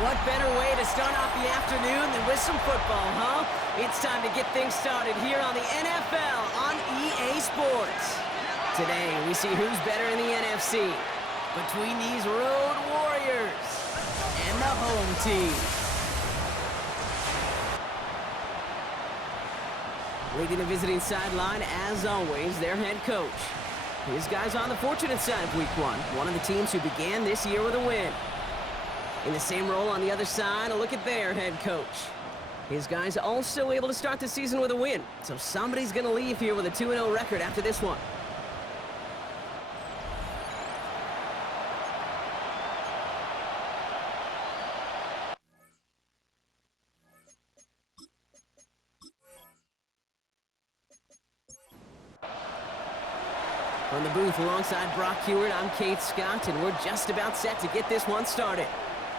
What better way to start off the afternoon than with some football, huh? It's time to get things started here on the NFL on EA Sports. Today, we see who's better in the NFC between these road warriors and the home team. Leading the visiting sideline, as always, their head coach. His guys on the fortunate side of Week 1, one of the teams who began this year with a win. In the same role on the other side, a look at their head coach. His guys also able to start the season with a win, so somebody's going to leave here with a 2-0 record after this one. From the booth alongside Brock Heward, I'm Kate Scott, and we're just about set to get this one started.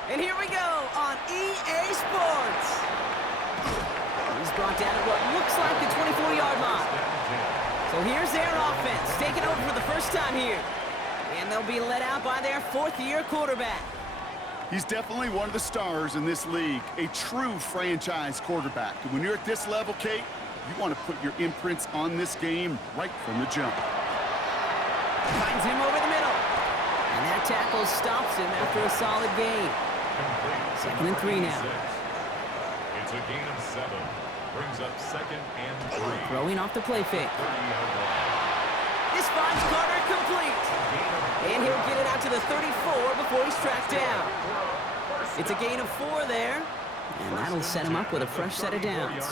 And here we go on EA Sports. He's brought down at what looks like the 24-yard line. So here's their offense, taking over for the first time here. And they'll be led out by their fourth-year quarterback. He's definitely one of the stars in this league, a true franchise quarterback. And when you're at this level, Kate, you want to put your imprints on this game right from the jump. Finds him over the middle. And that tackle stops him after a solid gain. 2nd and 3 now. It's a gain of 7. Brings up 2nd and 3. Throwing off the play fake. This finds Carter complete. And he'll get it out to the 34 before he's tracked down. It's a gain of 4 there. And that'll set him up with a fresh set of downs.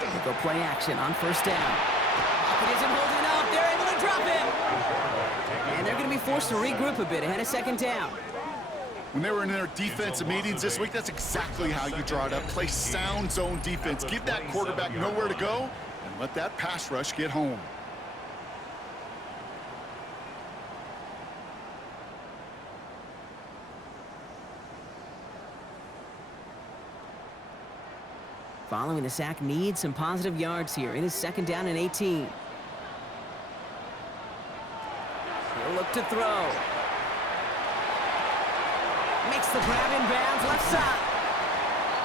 They'll go play action on first down. It isn't holding up. They're able to drop him. And they're going to be forced to regroup a bit ahead of 2nd down. When they were in their defensive meetings this week, that's exactly how you draw it up. Play sound zone defense. Give that quarterback nowhere to go and let that pass rush get home. Following the sack, needs some positive yards here. It is 2nd down and 18. He'll look to throw. Makes the grab in bounds, left side.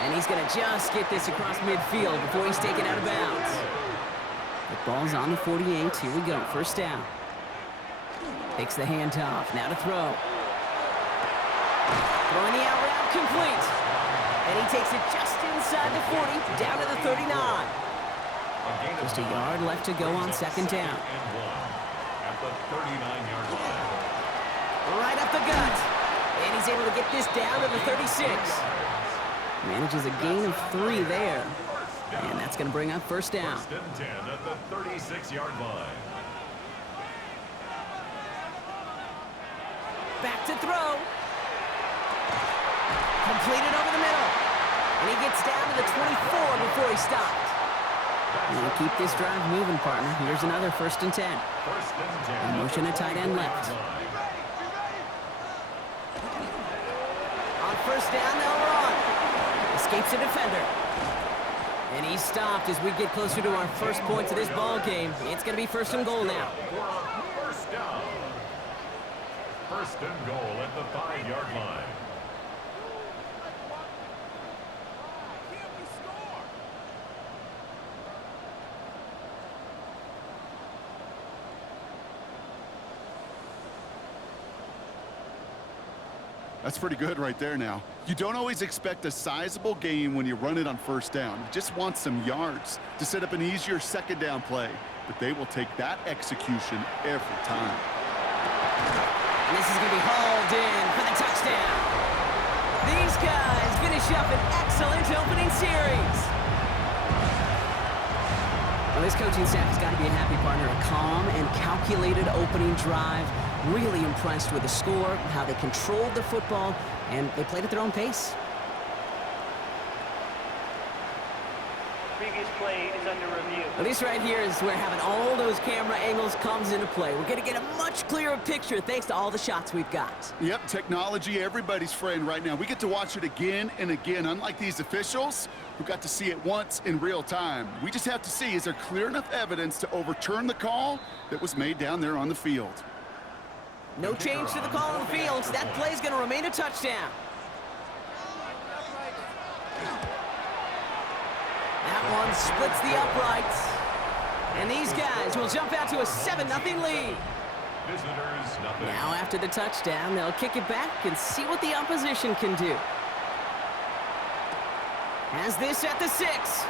And he's going to just get this across midfield before he's taken out of bounds. The ball's on the 48. Here we go, first down. Takes the handoff, now to throw. Throwing the out route, complete. And he takes it just inside the 40, down to the 39. Just a yard left to go on 2nd down. At the 39-yard line. Right up the gut. And he's able to get this down to the 36. Manages a gain of 3 there. And that's going to bring up first down. 1st and 10 at the 36-yard line. Back to throw. Completed over the middle. And he gets down to the 24 before he stopped. And we'll keep this drive moving, partner. Here's another 1st and 10. 1st and 10. And motion a tight end left. On first down, they'll run. Escapes a defender. And he's stopped as we get closer to our first points of this ball game. It's going to be 1st and goal now. First down. 1st and goal at the 5-yard line. That's pretty good right there now. You don't always expect a sizable gain when you run it on first down. You just want some yards to set up an easier 2nd down play. But they will take that execution every time. And this is going to be hauled in for the touchdown. These guys finish up an excellent opening series. Well, this coaching staff has got to be a happy partner. A calm and calculated opening drive. Really impressed with the score, how they controlled the football, and they played at their own pace. Previous play is under review. Well, this right here is where having all those camera angles comes into play. We're going to get a much clearer picture thanks to all the shots we've got. Yep, technology, everybody's friend right now. We get to watch it again and again, unlike these officials who got to see it once in real time. We just have to see, is there clear enough evidence to overturn the call that was made down there on the field? No change to the call on the field. That play's going to remain a touchdown. That one splits the uprights. And these guys will jump out to a 7-0 lead. Visitors, nothing. Now after the touchdown, they'll kick it back and see what the opposition can do. Has this at the 6.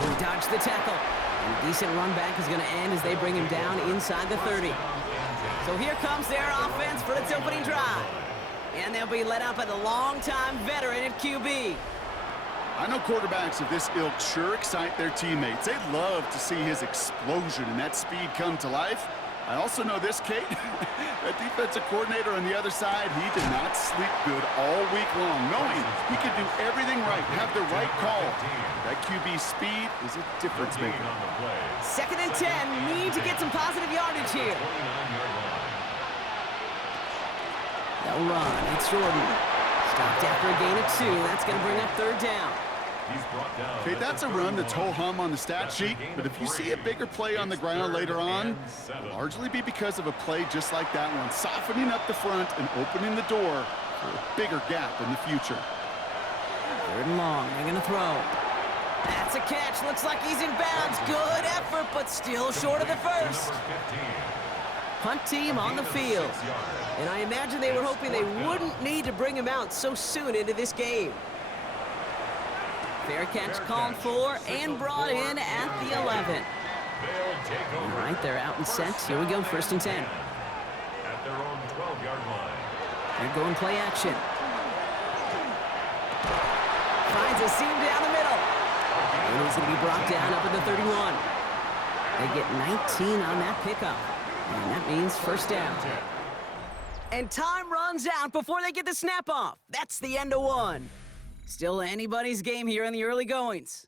Will dodge the tackle. And a decent run back is going to end as they bring him down inside the 30. So here comes their offense for its opening drive. And they'll be led up by the longtime veteran at QB. I know quarterbacks of this ilk sure excite their teammates. They love to see his explosion and that speed come to life. I also know this, Kate, that defensive coordinator on the other side, he did not sleep good all week long, knowing he could do everything right, have the right call. That QB speed is a difference maker. 2nd and 10, need to get some positive yardage here. They'll run, it's Jordan. Stopped after a gain of 2, that's going to bring up 3rd down. Okay, that's a run that's ho-hum on the stat sheet, but if you see a bigger play on the ground later on, it'll largely be because of a play just like that one, softening up the front and opening the door for a bigger gap in the future. 3rd and long, they're gonna throw. That's a catch, looks like he's in bounds. Good effort, but still short of the 1st. Punt team on the field. And I imagine they were hoping they wouldn't need to bring him out so soon into this game. Fair catch called for and brought in at the 11. All right, they're out and set. Here we go, 1st and 10. At their own 12-yard line. They're going play action. Finds a seam down the middle. And he's going to be brought down up at the 31. They get 19 on that pickup. And that means 1st down. And time runs out before they get the snap off. That's the end of 1. Still anybody's game here in the early goings.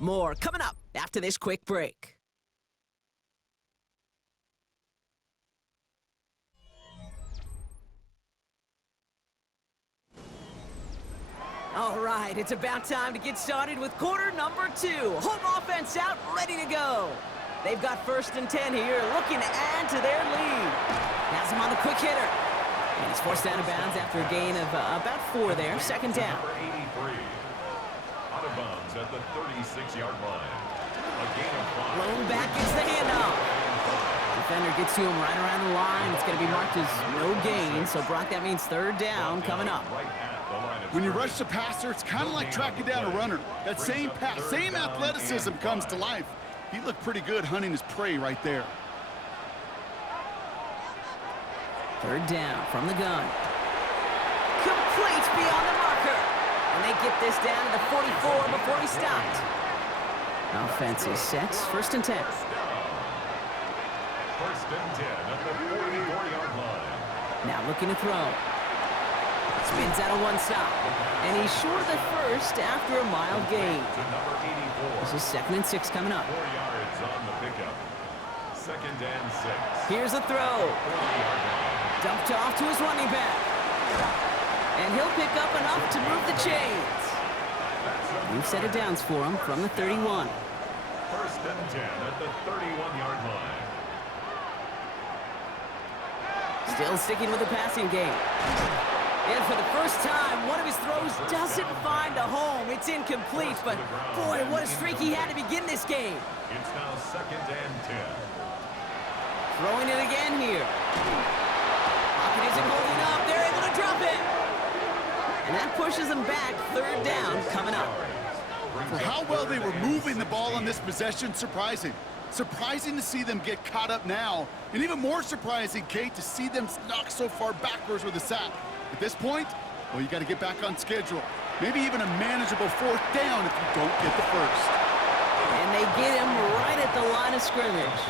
More coming up after this quick break. All right, it's about time to get started with quarter number 2. Home offense out, ready to go. They've got 1st and 10 here, looking to add to their lead. Has him on the quick hitter. And he's forced out of bounds after a gain of about 4 there. 2nd down. Number 83. Out of bounds at the 36-yard line. A gain of 5. Blown back gets the handoff. Defender gets to him right around the line. It's going to be marked as no gain. So, Brock, that means 3rd down coming up. When you rush the passer, it's kind of like tracking down a runner. That same pass, same athleticism comes to life. He looked pretty good hunting his prey right there. 3rd down from the gun. Complete beyond the marker. And they get this down to the 44 before he stopped. Offense is set. 1st and 10. 1st and 10 at the 44-yard line. Now looking to throw. Spins out of 1 stop. And he's short of the 1st after a mild gain. To number 84. This is 2nd and 6 coming up. 4 yards on the pickup. 2nd and 6. Here's the throw. 40-yard line. Dumped off to his running back. And he'll pick up enough to move the chains. New set of downs for him from the 31. 1st and 10 at the 31-yard line. Still sticking with the passing game. And for the first time, one of his throws doesn't find a home. It's incomplete, but boy, what a streak he had to begin this game. It's now 2nd and 10. Throwing it again here. Pocket isn't holding up. They're able to drop it. And that pushes them back. 3rd down coming up. For how well they were moving the ball on this possession, surprising. Surprising to see them get caught up now. And even more surprising, Kate, to see them knocked so far backwards with a sack. At this point, well, you got to get back on schedule. Maybe even a manageable 4th down if you don't get the 1st. And they get him right at the line of scrimmage.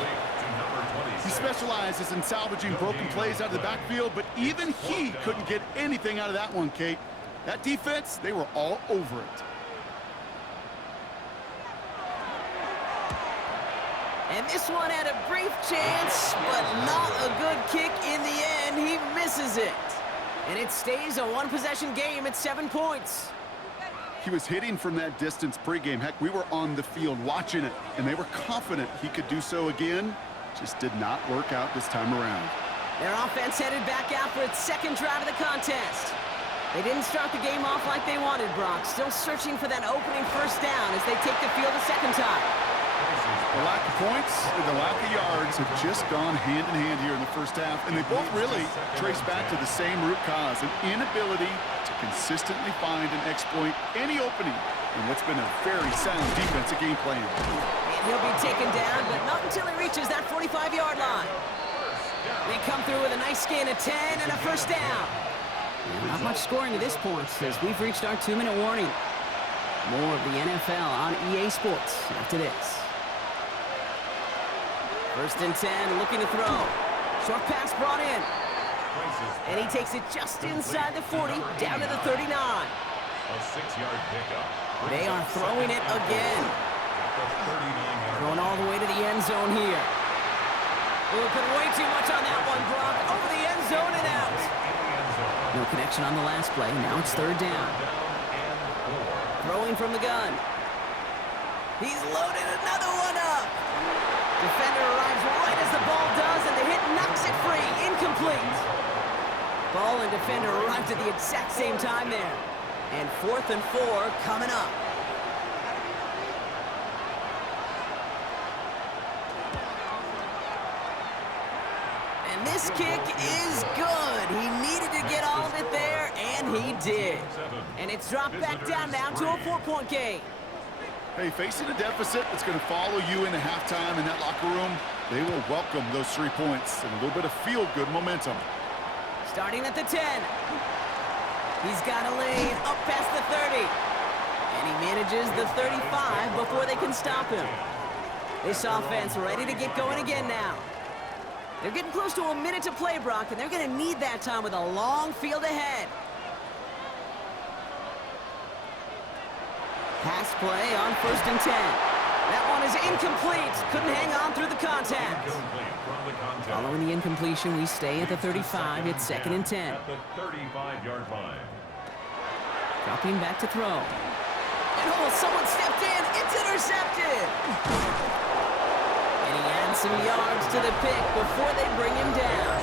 He specializes in salvaging broken plays out of the backfield, but even he couldn't get anything out of that one, Kate. That defense, they were all over it. And this one had a brief chance, but not a good kick in the end. He misses it. And it stays a 1-possession game at 7 points. He was hitting from that distance pregame. Heck, we were on the field watching it, and they were confident he could do so again. Just did not work out this time around. Their offense headed back out for its second drive of the contest. They didn't start the game off like they wanted, Brock. Still searching for that opening first down as they take the field a second time. The lack of points and the lack of yards have just gone hand in hand here in the first half, and they both really trace back to the same root cause, an inability to consistently find and exploit any opening in what's been a very sound defensive game plan. And he'll be taken down, but not until he reaches that 45-yard line. They come through with a nice gain of 10 and a first down. Not much scoring at this point as we've reached our 2-minute warning. More of the NFL on EA Sports after this. First and 10, looking to throw. Short pass brought in. And he takes it just inside the 40, down to the 39. A 6-yard pickup. They are throwing it again. Throwing all the way to the end zone here. Oh, put way too much on that one, Brock. Over the end zone and out. No connection on the last play. Now it's third down. Throwing from the gun. He's loaded another one up. Defender arrives right as the ball does, and the hit knocks it free. Incomplete. Ball and defender arrived at the exact same time there. And 4th and 4 coming up. And this kick is good. He needed to get all of it there, and he did. And it's dropped back down now to a 4-point game. Hey, facing a deficit that's going to follow you into halftime in that locker room, they will welcome those 3 points and a little bit of feel-good momentum. Starting at the 10. He's got a lane up past the 30. And he manages the 35 before they can stop him. This offense ready to get going again now. They're getting close to a minute to play, Brock, and they're going to need that time with a long field ahead. Pass play on 1st and 10. That one is incomplete. Couldn't hang on through the contact. Following the incompletion, we stay at the 35. It's 2nd and 10. At the 35-yard line. Dropping back to throw. And someone stepped in. It's intercepted. And he adds some yards to the pick before they bring him down.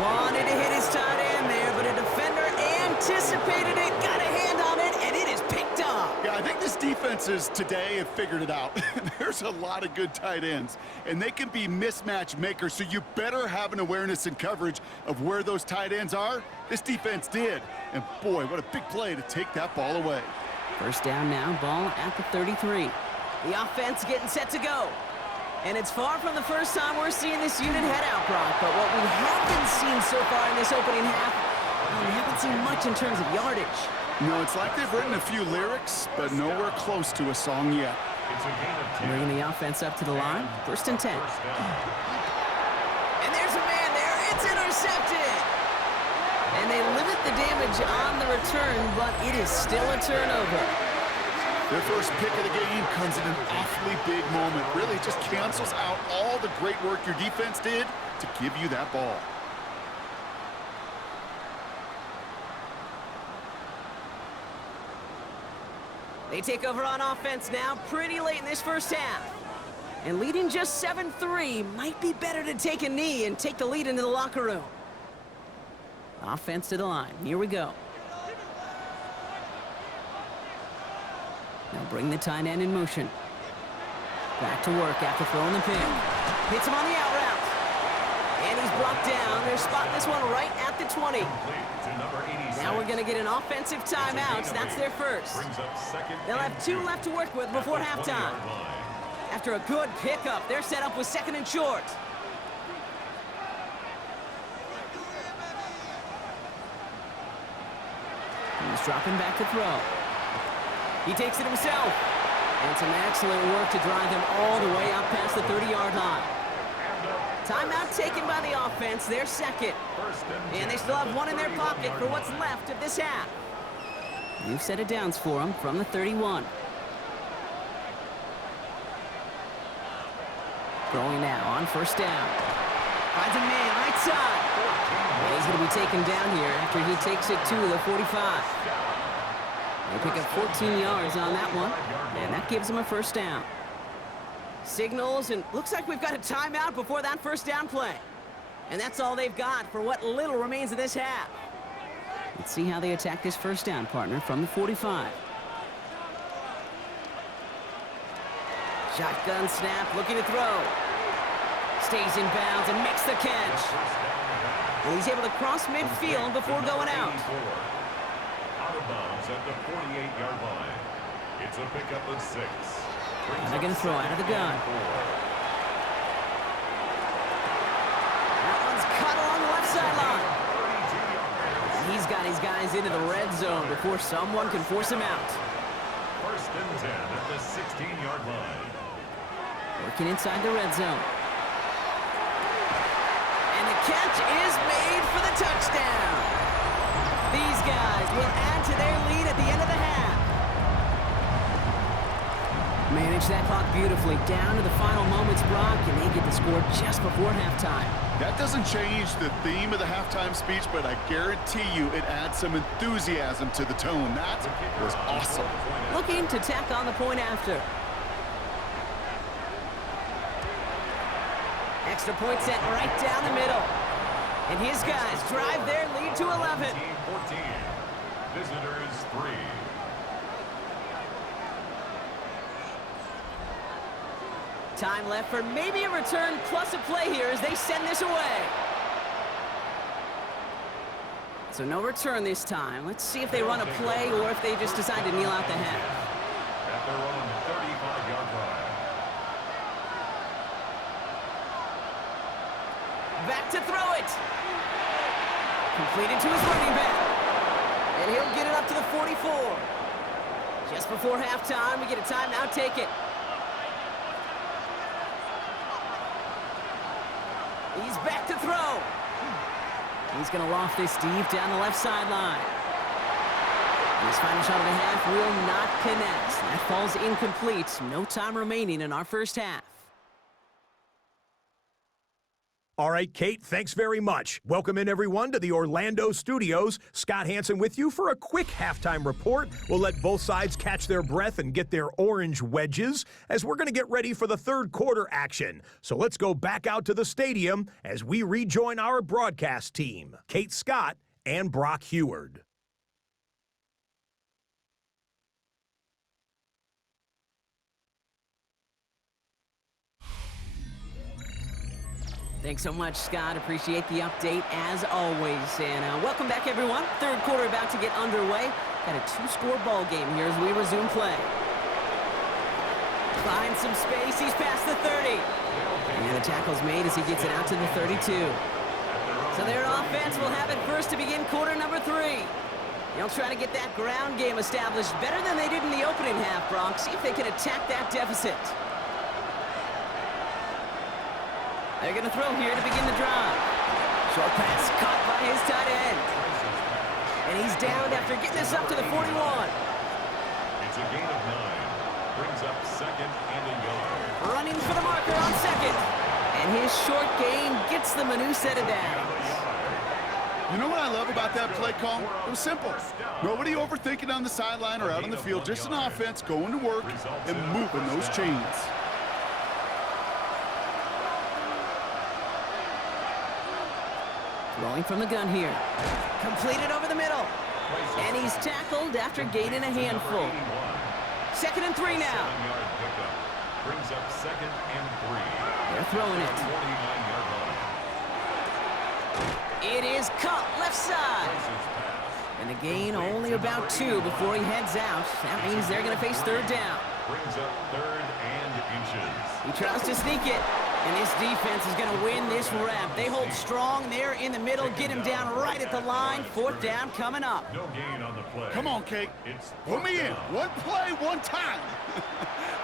Wanted to hit his tight end there, but a defender anticipated it, got a hand on it, and it is picked up. Yeah, I think this defenses today have figured it out. There's a lot of good tight ends, and they can be mismatch makers, so you better have an awareness and coverage of where those tight ends are. This defense did, and boy, what a big play to take that ball away. First down now, ball at the 33. The offense getting set to go. And it's far from the first time we're seeing this unit head out, Brock, but what we haven't seen so far in this opening half, well, we haven't seen much in terms of yardage. No, it's like they've written a few lyrics, but nowhere close to a song yet. It's a gain of 10. Bringing the offense up to the line, 1st and 10. And there's a man there, it's intercepted! And they limit the damage on the return, but it is still a turnover. Their first pick of the game comes in an awfully big moment. Really just cancels out all the great work your defense did to give you that ball. They take over on offense now pretty late in this first half. And leading just 7-3 might be better to take a knee and take the lead into the locker room. Offense to the line. Here we go. They'll bring the tight end in motion. Back to work after throwing the pick. Hits him on the out route. And he's brought down. They're spotting this one right at the 20. Now we're going to get an offensive timeout. That's their first. They'll have 2 left to work with before halftime. After a good pickup, they're set up with 2nd and short. He's dropping back to throw. He takes it himself. And some excellent work to drive them all the way up past the 30-yard line. Timeout taken by the offense, their second. And they still have 1 in their pocket for what's left of this half. New set of downs for them from the 31. Throwing now on 1st down. Finds a man right side. And he's going to be taken down here after he takes it to the 45. They pick up 14 yards on that one, and that gives them a first down. Signals, and looks like we've got a timeout before that first down play. And that's all they've got for what little remains of this half. Let's see how they attack this first down, partner, from the 45. Shotgun snap, looking to throw. Stays in bounds and makes the catch. And he's able to cross midfield before going out. Out of bounds at the 48-yard line. It's a pickup of 6. They're going to throw out of the gun. That one's cut along the left sideline. He's got his guys into the red zone before someone can force him out. First and 10 at the 16-yard line. Working inside the red zone. And the catch is made for the touchdown. These guys will add to their lead at the end of the half. Manage that clock beautifully down to the final moments, Brock, and they get the score just before halftime. That doesn't change the theme of the halftime speech, but I guarantee you it adds some enthusiasm to the tone. That was awesome. Looking to tack on the point after. Extra point set right down the middle. And his guys drive their lead to 11. 14. Visitors 3. Time left for maybe a return plus a play here as they send this away. So no return this time. Let's see if they run a play or if they just decide to kneel out the half. At their own 35-yard line. Back to throw it. Completed to his running back. And he'll get it up to the 44. Just before halftime, we get a timeout, take it. He's back to throw. He's going to loft this deep down the left sideline. And his final shot of the half will not connect. That falls incomplete. No time remaining in our first half. All right, Kate, thanks very much. Welcome in, everyone, to the Orlando studios. Scott Hansen with you for a quick halftime report. We'll let both sides catch their breath and get their orange wedges as we're going to get ready for the third quarter action. So let's go back out to the stadium as we rejoin our broadcast team, Kate Scott and Brock Heward. Thanks so much, Scott. Appreciate the update, as always. And welcome back, everyone. Third quarter about to get underway. Got a two-score ball game here as we resume play. Finds some space. He's past the 30. And the tackle's made as he gets it out to the 32. So their offense will have it first to begin quarter number 3. They'll try to get that ground game established better than they did in the opening half, Brock. See if they can attack that deficit. They're going to throw here to begin the drive. Short pass caught by his tight end. And he's down after getting this up to the 41. It's a gain of 9. Brings up second and a yard. Running for the marker on second. And his short gain gets them a new set of downs. You know what I love about that play call? It was simple. Nobody overthinking on the sideline or out on the field. Just an offense going to work and moving those chains. Throwing from the gun here. Completed over the middle. And he's tackled after gaining a handful. 2nd and 3 now. 7-yard pickup. Brings up second and 3. They're throwing it. 49-yard line. It is caught left side. And a gain only about 2 before he heads out. That means they're going to face third down. Brings up third and inches. He tries to sneak it. And this defense is going to win this rep. They hold strong there in the middle, get him down right at the line. 4th down coming up. No gain on the play. Come on, Kate. It's Put me in. One play, one time.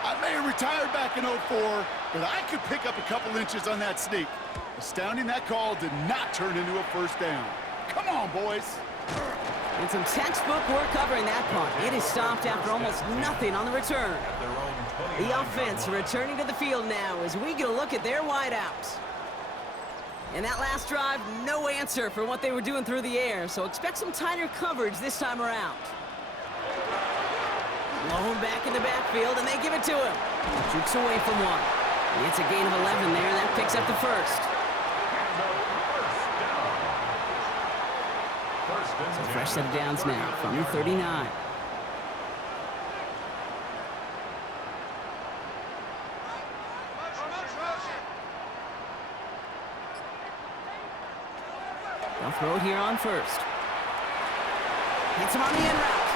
I may have retired back in 04, but I could pick up a couple inches on that sneak. Astounding that call did not turn into a first down. Come on, boys. And some textbook work covering that punt. It is stopped after almost nothing on the return. The offense returning to the field now as we get a look at their wideouts. And that last drive, no answer for what they were doing through the air, so expect some tighter coverage this time around. Blown back in the backfield, and they give it to him. Jukes away from one. It's a gain of 11 there. That picks up the first. fresh set of downs now from the 39. They'll throw it here on first. Hits him on the in route.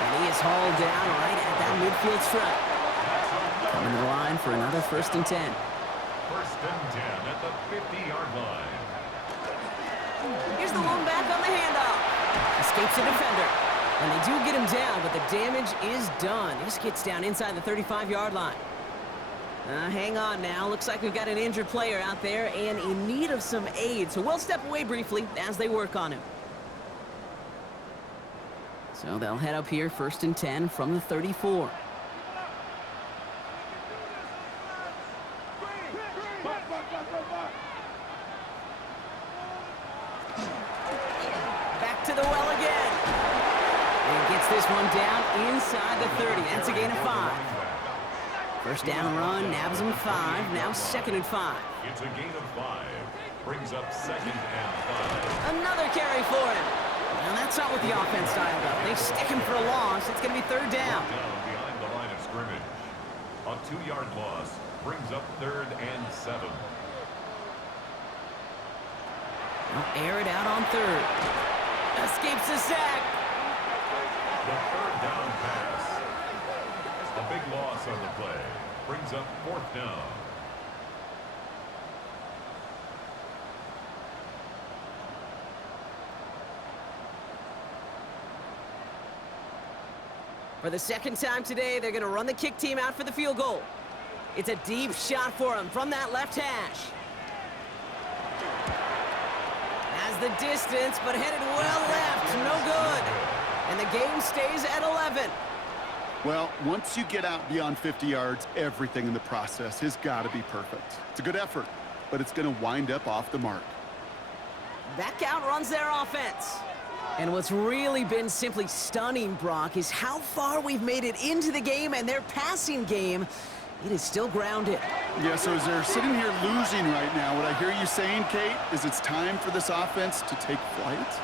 And he is hauled down right at that midfield stripe. Coming to the line for another 1st and 10. 1st and 10 at the 50-yard line. Here's the lone back on the handoff. Escapes the defender. And they do get him down, but the damage is done. This gets down inside the 35-yard line. Hang on now. Looks like we've got an injured player out there and in need of some aid. So we'll step away briefly as they work on him. So they'll head up here 1st and 10 from the 34. Back to the well again. And gets this one down inside the 30. That's a gain of 5. 1st down run, nabs him 5. Now 2nd and 5. It's a gain of 5. Brings up 2nd and 5. Another carry for him. Now that's not what the offense dialed up. They stick him for a loss. It's going to be 3rd down. Down behind the line of scrimmage. A 2-yard loss brings up 3rd and 7. They'll air it out on 3rd. Escapes the sack. The 3rd down pass. A big loss on the play. Brings up 4th down. For the 2nd time today, they're going to run the kick team out for the field goal. It's a deep shot for him from that left hash. Has the distance, but headed well left. No good. And the game stays at 11. Well, once you get out beyond 50 yards, everything in the process has got to be perfect. It's a good effort, but it's going to wind up off the mark. That outruns their offense. And what's really been simply stunning, Brock, is how far we've made it into the game and their passing game. It is still grounded. Yeah, so as they're sitting here losing right now, what I hear you saying, Kate, is it's time for this offense to take flight?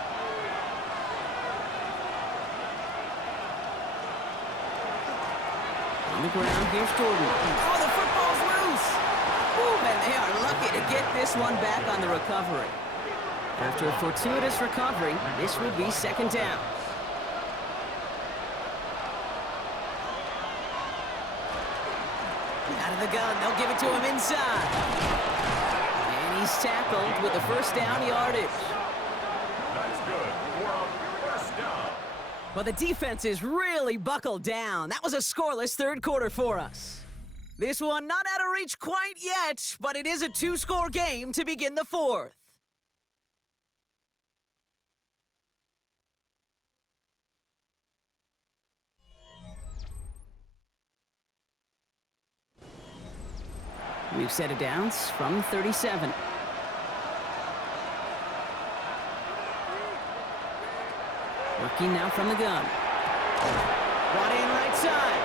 On the ground, here's Jordan. Oh, the football's loose! Ooh, and they are lucky to get this one back on the recovery. After a fortuitous recovery, this would be 2nd down. Out of the gun, they'll give it to him inside. And he's tackled with the 1st down yardage. That's good. For a 1st down. But the defense is really buckled down. That was a scoreless 3rd quarter for us. This one not out of reach quite yet, but it is a 2-score game to begin the 4th. We've set it downs from 37. Working now from the gun. Brought in right side.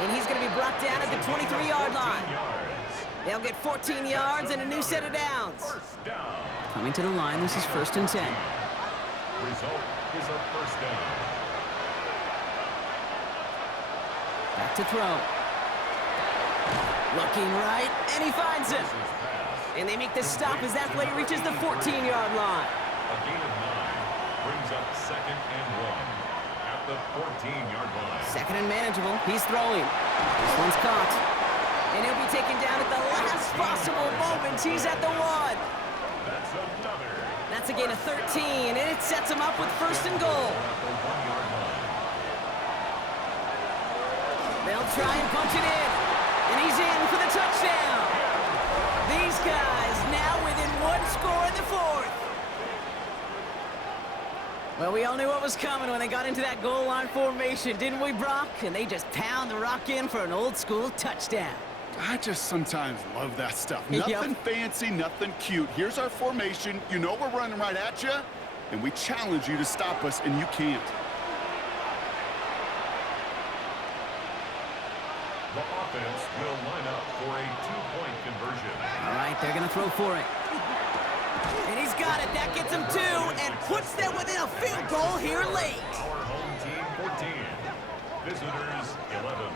And he's going to be brought down at the 23-yard line. They'll get 14 yards and a new set of downs. Coming to the line, this is 1st and 10. Result is a 1st down. Back to throw. Looking right, and he finds him. And they make the stop as that play reaches the 14-yard line. A gain of 9 brings up 2nd and 1 at the 14-yard line. 2nd and manageable. He's throwing. This one's caught. And he'll be taken down at the last possible moment. He's at the 1. That's another. That's a gain of 13, and it sets him up with 1st and goal. At the 1-yard line. They'll try and punch it in. And he's in for the touchdown. These guys now within 1 score in the 4th. Well, we all knew what was coming when they got into that goal line formation, didn't we, Brock? And they just pound the rock in for an old-school touchdown. I just sometimes love that stuff. Nothing fancy, nothing cute. Here's our formation. You know we're running right at you, and we challenge you to stop us, and you can't. The offense will line up for a 2-point conversion. All right, they're going to throw for it. And he's got it. That gets him 2 and puts them within a field goal here late. Our home team 14, visitors 11.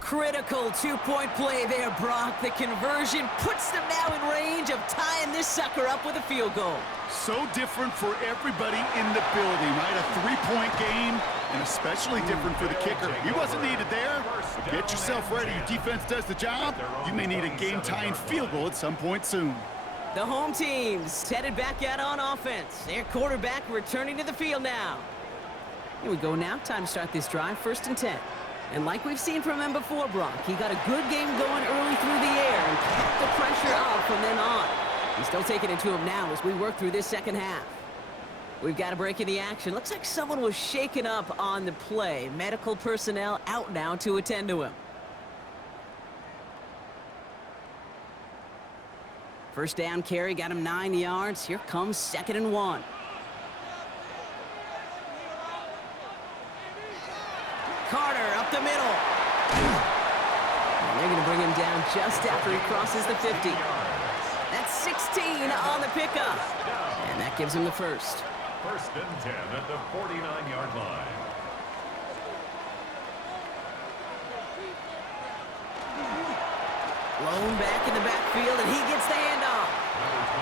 Critical two-point play there, Brock. The conversion puts them now in range of tying this sucker up with a field goal. So different for everybody in the building, right? A three-point game, and especially different for the kicker. He wasn't needed there. But get yourself ready. Your defense does the job. You may need a game-tying field goal at some point soon. The home team's headed back out on offense. Their quarterback returning to the field now. Here we go now. Time to start this drive. 1st and 10. And like we've seen from him before, Brock, he got a good game going early through the air and kept the pressure up from then on. He's still taking it to him now as we work through this second half. We've got a break in the action. Looks like someone was shaken up on the play. Medical personnel out now to attend to him. First down carry got him 9 yards. Here comes 2nd and 1. Carter up the middle. And they're going to bring him down just after he crosses the 50. That's 16 on the pickup. And that gives him the first. 1st and 10 at the 49-yard line. Blown back in the backfield, and he gets the handoff.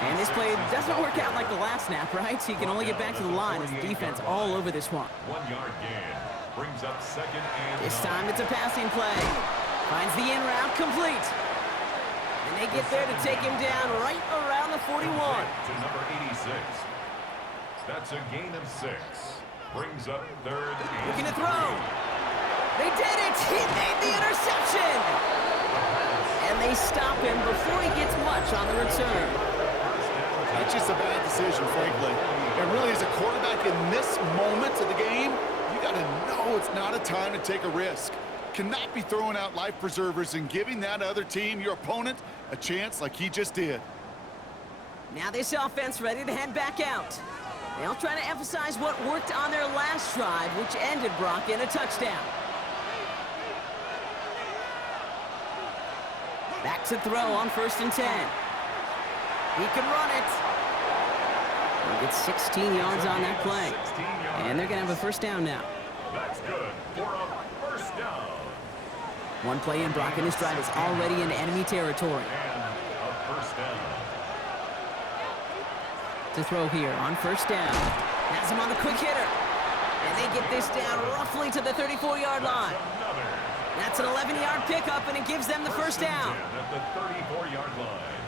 And this play doesn't work out like the last snap, right? So he can only get back to the line. His defense all over this one. 1-yard gain. Brings up 2nd and 9. This time it's a passing play. Finds the in route complete. And they get there to take him down right around the 41. To number 86. That's a gain of 6. Brings up 3rd and Looking to throw. They did it! He made the interception! And they stop him before he gets much on the return. That's just a bad decision, frankly. And really, as a quarterback in this moment of the game, you got to know it's not a time to take a risk. Cannot be throwing out life preservers and giving that other team, your opponent, a chance like he just did. Now this offense ready to head back out. They'll try to emphasize what worked on their last drive, which ended, Brock, in a touchdown. Back to throw on 1st and 10. He can run it. He'll get 16 yards on that play. And they're going to have a first down now. That's good for a first down. One play in, Brock, and this drive is already in enemy territory. And a first down. To throw here on 1st down. Has him on the quick hitter. And they get this down roughly to the 34-yard line. That's an 11-yard pickup, and it gives them the first down. At the 34-yard line.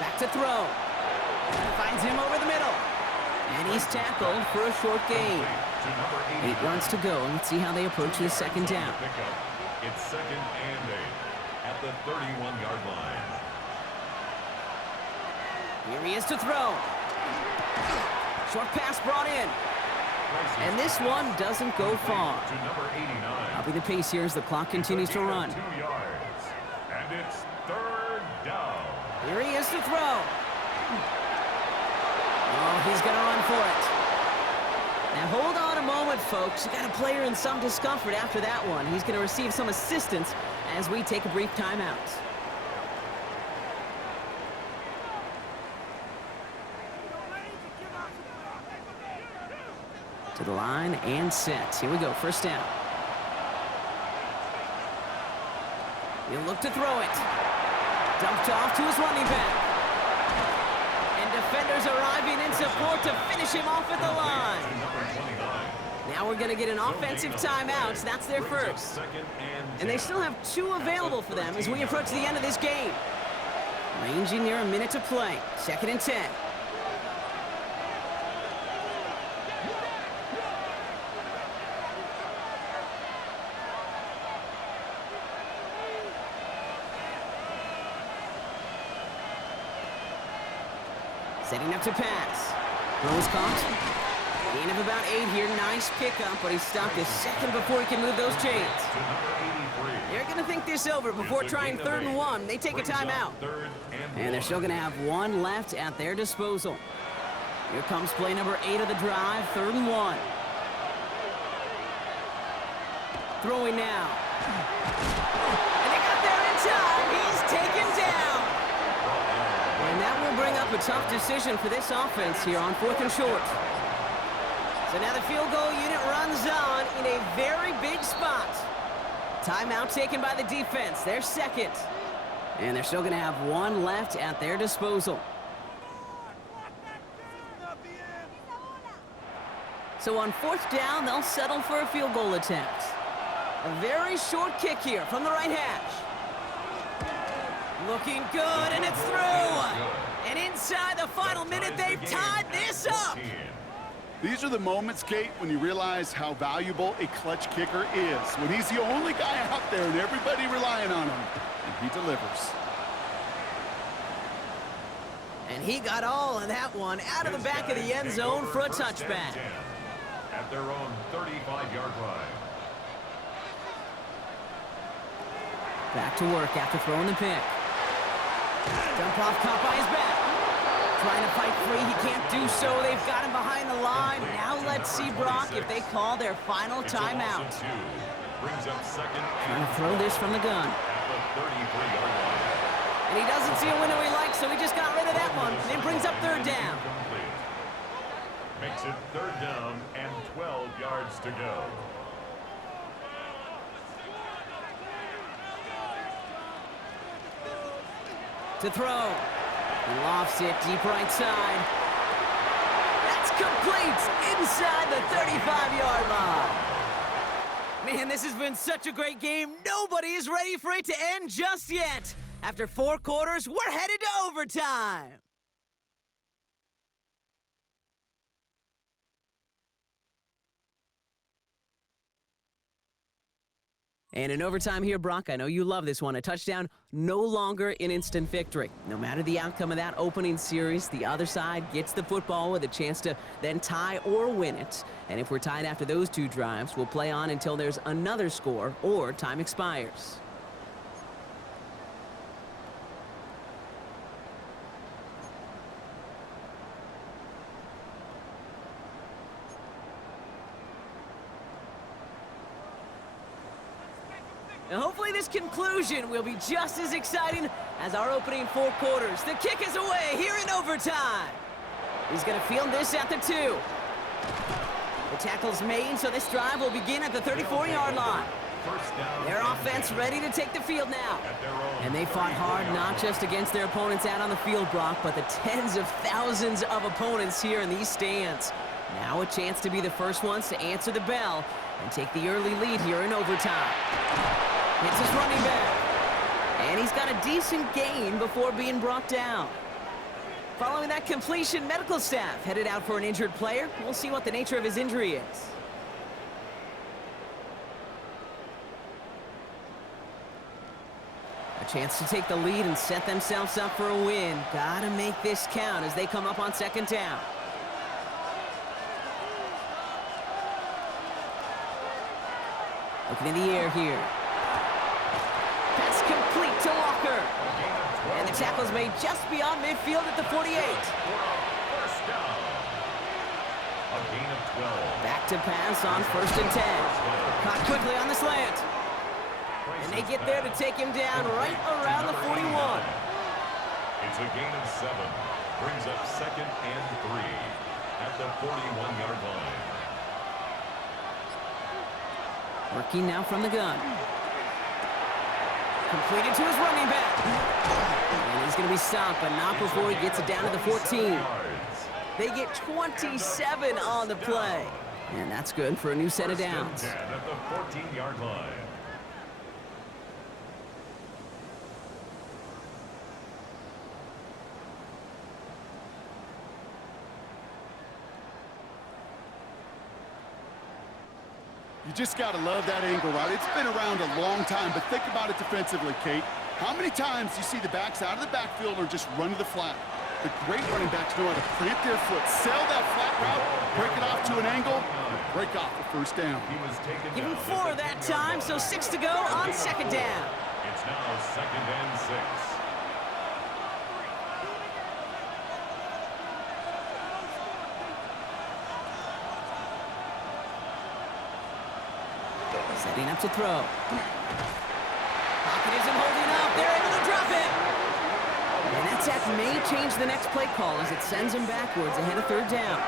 Back to throw. Finds him over the middle. And he's tackled for a short gain. 8 yards to go. Let's see how they approach this second down. It's 2nd and 8 at the 31-yard line. Here he is to throw. Short pass brought in. And this one doesn't go far. To number 89. I'll be the pace here as the clock continues to run. 2 yards. And it's 3rd down. Here he is to throw. Oh, he's going to run for it. Now hold on a moment, folks. You got a player in some discomfort after that one. He's going to receive some assistance as we take a brief timeout. To the line and set. Here we go, first down. He'll look to throw it. Dumped off to his running back. And defenders arriving in support to finish him off at the line. Now we're going to get an offensive timeout. That's their first. And they still have 2 available for them as we approach the end of this game. Ranging near a minute to play. 2nd and 10. Setting up to pass. Throws caught. Gain of about 8 here. Nice pickup, but he stopped a second before he can move those chains. They're going to think this over before trying 3rd and 1. They take a timeout. And they're still going to have 1 left at their disposal. Here comes play number 8 of the drive, 3rd and 1. Throwing now. And they got there in time. He's taken down. And that will bring up a tough decision for this offense here on 4th and short. So now the field goal unit runs on in a very big spot. Timeout taken by the defense, their second. And they're still going to have 1 left at their disposal. So on 4th down, they'll settle for a field goal attempt. A very short kick here from the right hash. Looking good, and it's through. And inside the final minute, they've tied this up. These are the moments, Kate, when you realize how valuable a clutch kicker is. When he's the only guy out there and everybody relying on him. And he delivers. And he got all of that one out of the back of the end zone for a touchback. At their own 35-yard line. Back to work after throwing the pick. Dump off, caught by his back. Trying to fight free, he can't do so. They've got him behind the line. Now let's see, Brock, if they call their final timeout. Trying to throw this from the gun. And he doesn't see a window he likes, so he just got rid of that one. And it brings up 3rd down. Makes it 3rd down and 12 yards to go. To throw. He lofts it deep right side. That's complete inside the 35-yard line. Man, this has been such a great game. Nobody is ready for it to end just yet. After 4 quarters, we're headed to overtime. And in overtime here, Brock, I know you love this one. A touchdown, no longer an instant victory. No matter the outcome of that opening series, the other side gets the football with a chance to then tie or win it. And if we're tied after those 2 drives, we'll play on until there's another score or time expires. And hopefully this conclusion will be just as exciting as our opening 4 quarters. The kick is away here in overtime. He's going to field this at the 2. The tackle's made, so this drive will begin at the 34-yard line. Their offense ready to take the field now. And they fought hard not just against their opponents out on the field, Brock, but the tens of thousands of opponents here in these stands. Now a chance to be the first ones to answer the bell and take the early lead here in overtime. It's his running back. And he's got a decent gain before being brought down. Following that completion, medical staff headed out for an injured player. We'll see what the nature of his injury is. A chance to take the lead and set themselves up for a win. Gotta make this count as they come up on 2nd down. Looking in the air here. Pass complete to Walker. And the tackle's made just beyond midfield at the 48. Back to pass on 1st and 10. Caught quickly on the slant. And they get there to take him down right around the 41. It's a gain of 7. Brings up 2nd and 3 at the 41-yard line. Working now from the gun. Completed to his running back. And he's going to be stopped, but not before he gets it down to the 14. They get 27 on the play. And that's good for a new set of downs. At the 14-yard line. You just got to love that angle route. It's been around a long time, but think about it defensively, Kate. How many times do you see the backs out of the backfield or just run to the flat? The great running backs know how to plant their foot, sail that flat route, break it off to an angle, and break off the first down. He was taken Give him down 4 at the that 10-yard time, line. so 6 to go on second down. It's now 2nd and 6. Setting up to throw. Pocket isn't holding up. They're able to drop it. And that sack may change the next play call as it sends him backwards ahead of third down.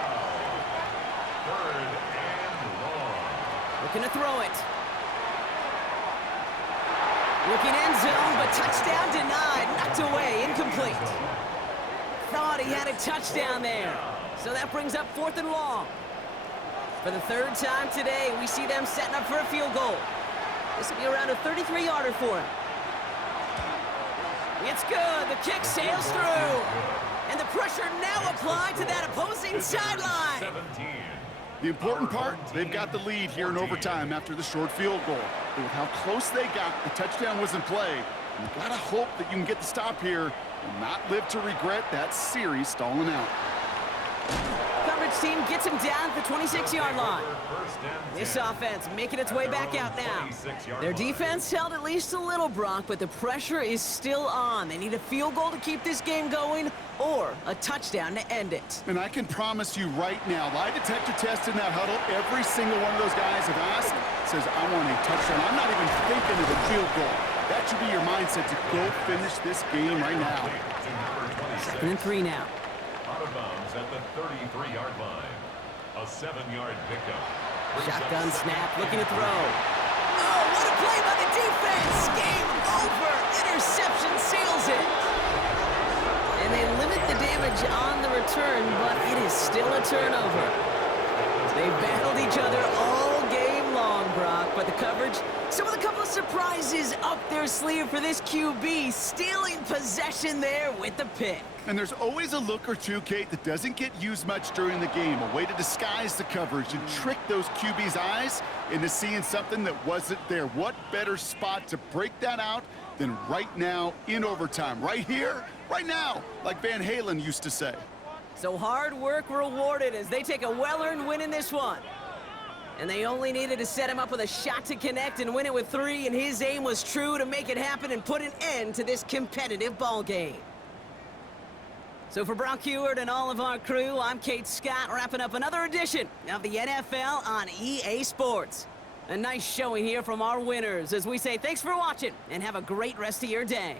3rd and long. Looking to throw it. Looking end zone, but touchdown denied. Knocked away, incomplete. Thought he had a touchdown there. So that brings up 4th and long. For the 3rd time today, we see them setting up for a field goal. This will be around a 33-yarder for him. It's good. The kick sails through. And the pressure now applied to that opposing sideline. 17. The important part, they've got the lead here in overtime after the short field goal. But with how close they got, the touchdown was in play. And you gotta hope that you can get the stop here and not live to regret that series stalling out. Coverage team gets him down at the 26-yard line. 1st and 10. This offense making its way back out now. 26-yard Their line. defense held at least a little, Brock, but the pressure is still on. They need a field goal to keep this game going or a touchdown to end it. And I can promise you right now, lie detector test in that huddle, every single one of those guys have asked, says, I want a touchdown. I'm not even thinking of a field goal. That should be your mindset to go finish this game right now. To number 26. 2nd and 3 now. Out of bounds at the 33-yard line. A 7-yard pickup. Brings up Shotgun 2nd snap, looking to and throw. 3. Oh, what a play by the defense! Game over! Interception seals it! And they limit the damage on the return, but it is still a turnover. They battled each other all game long, Brock, but the coverage, so with a couple of surprises up their sleeve for this QB, stealing possession there with the pick. And there's always a look or two, Kate, that doesn't get used much during the game. A way to disguise the coverage and trick those QB's eyes into seeing something that wasn't there. What better spot to break that out than right now in overtime? Right here, right now, like Van Halen used to say. So hard work rewarded as they take a well-earned win in this one. And they only needed to set him up with a shot to connect and win it with 3, and his aim was true to make it happen and put an end to this competitive ball game. So for Brock Heward and all of our crew, I'm Kate Scott, wrapping up another edition of the NFL on EA Sports. A nice showing here from our winners as we say thanks for watching and have a great rest of your day.